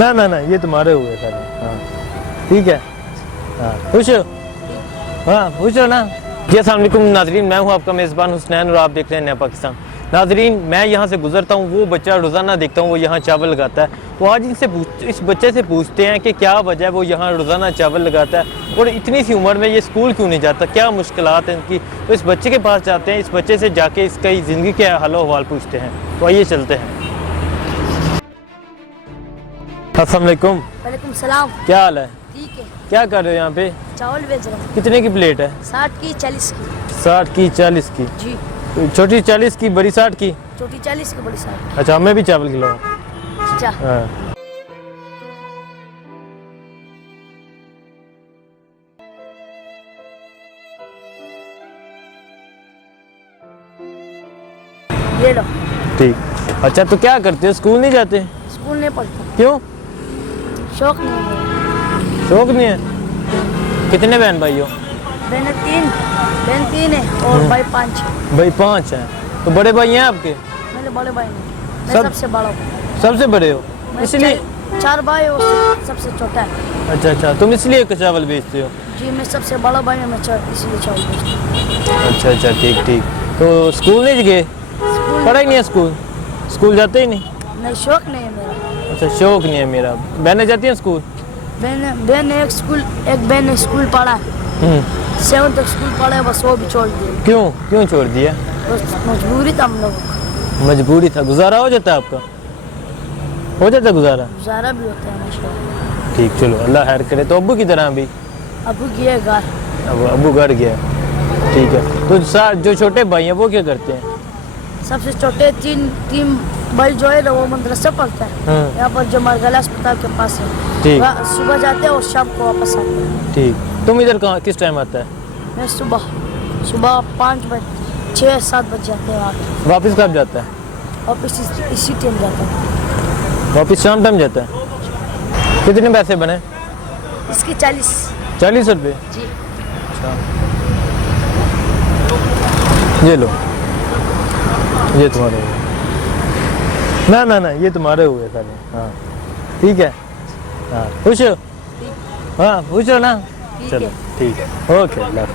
ना ये तुम्हारे हुए सारे। हाँ ठीक है। हाँ खुश हो? हाँ खुश हो ना? जी अस्सलाम वालेकुम नाजरीन, मैं हूँ आपका मेज़बान हुसनैन और आप देख रहे हैं नया पाकिस्तान। नाजरीन, मैं यहाँ से गुजरता हूँ, वो बच्चा रोज़ाना देखता हूँ वो यहाँ चावल लगाता है। तो आज इस बच्चे से पूछते हैं कि क्या वजह है वो यहाँ रोज़ाना चावल लगाता है और इतनी सी उम्र में ये स्कूल क्यों नहीं जाता, क्या मुश्किलात हैं इनकी। तो इस बच्चे के पास जाते हैं, इस बच्चे से जाके इसका ज़िंदगी के हालो हवाल पूछते हैं। तो आइए चलते हैं। अस्सलाम वालेकुम। वालेकुम सलाम। क्या हाल है? ठीक है। क्या कर रहे हो यहाँ पे? चावल बेच रहा हूँ। कितने की प्लेट है? 60 की 40 की। 60 की 40 की? जी। छोटी 40 की, बड़ी 60 की? छोटी 40 की, बड़ी 60। अच्छा, हमें भी चावल खिलाओ। अच्छा। हाँ। ये लो। ठीक। अच्छा, तो क्या करते हो, स्कूल नहीं जाते? स्कूल नहीं पढ़ता। क्यों? शौक नहीं है। शौक नहीं है? कितने बहन भाई हो? बहन तीन है और भाई 5 है। भाई 5 हैं। तो बड़े भाई हैं आपके? मेरे बड़े भाई नहीं, मैं सब- सबसे बड़ा हूँ। सबसे बड़े हो मैं इसलिए? 4 भाई और सबसे छोटा है। अच्छा, तुम इसलिए चावल बेचते हो? जी, मैं सबसे बड़ा भाई हूँ, मैं इसलिए चावल बेचता हूँ। अच्छा, ठीक। तो स्कूल नहीं गए? पढ़ा ही नहीं है स्कूल जाते ही नहीं? नहीं, शौक नहीं है मेरा। अच्छा, शौक नहीं है मेरा। बहनें जाती हैं स्कूल? बहन एक बहन ने स्कूल पढ़ा है, 7 तक स्कूल पढ़ा है, बस वो भी छोड़ दिया। क्यों छोड़ दिया? बस मजबूरी था हम लोगों को। मजबूरी था। गुजारा हो जाता है आपका? हो जाता है गुजारा? गुजारा भी होता है माशाल्लाह। ठीक, चलो अल्लाह खैर करे। तो अब्बू की तरह अभी? अबू गया घर। अब्बू घर गया। ठीक है। तो जो छोटे भाई हैं वो क्या करते हैं? सबसे छोटे तीन भाई जो है ना वो मदरसा पढ़ता है यहाँ पर, जो मरगला अस्पताल के पास है। ठीक। सुबह जाते हैं और शाम को वापस आते हैं। ठीक। तुम इधर कहाँ किस टाइम आता है? मैं सुबह 5 बजे 6-7 बजे जाते हैं। वापस कब जाता है? वापस इसी टाइम जाता है। वापस शाम टाइम जाता है? कितने पैसे बने इसके 40 रुपये? जी। अच्छा, ये लो, ये तुम्हारे हुए। ना ये तुम्हारे हुए सारे। हाँ ठीक है। हाँ खुश हो? हाँ खुश हो ना? चलो ठीक है, ओके अल्लाह।